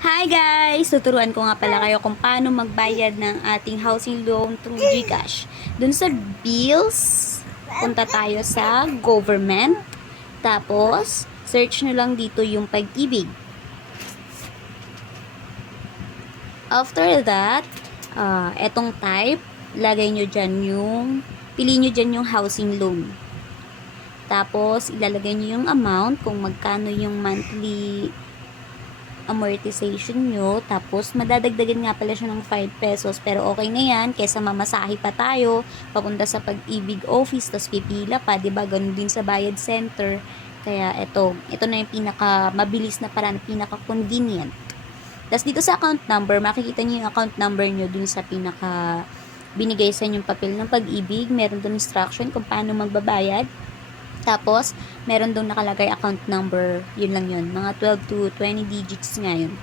Hi guys! Tuturuan ko nga pala kayo kung paano magbayad ng ating housing loan through GCash. Dun sa bills, punta tayo sa government. Tapos, search nyo lang dito yung Pag-ibig. After that, etong type, lagay nyo dyan piliin nyo dyan yung housing loan. Tapos, ilalagay nyo yung amount, kung magkano yung monthly amortization nyo. Tapos, madadagdagan nga pala siya ng 5 pesos. Pero okay na yan, kesa mamasahe pa tayo, papunta sa Pag-ibig office, tapos pipila pa, diba? Ganun din sa bayad center. Kaya, ito na yung pinaka mabilis na paraan, pinaka convenient. Tapos, dito sa account number, makikita nyo yung account number nyo dun sa pinaka binigay sa inyong papel ng Pag-ibig. Meron dun instruction kung paano magbabayad. Tapos, meron doon nakalagay account number. Yun lang yun. Mga 12 to 20 digits nga yun.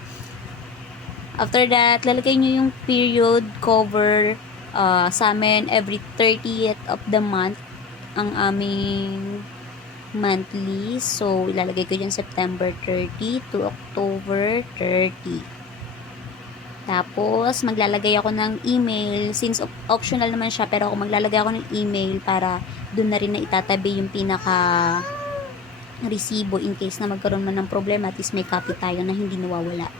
After that, lalagay nyo yung period cover. Sa amin, every 30th of the month ang aming monthly. So, ilalagay ko dyan September 30 to October 30. Tapos, maglalagay ako ng email. Since optional naman siya, pero ako maglalagay ako ng email para doon na rin na itatabi yung pinaka resibo in case na magkaroon man ng problema. At least may copy tayo na hindi nawawala.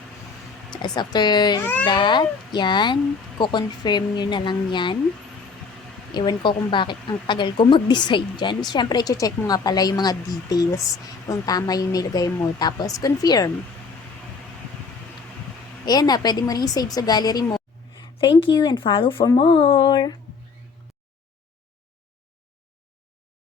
As after that, yan. Kukonfirm nyo na lang yan. Ewan ko kung bakit ang tagal ko mag-decide dyan. Siyempre, check mo nga pala yung mga details. Kung tama yung nilagay mo. Tapos, confirm. Ayan na, pwede mo rin i-save sa gallery mo. Thank you and follow for more!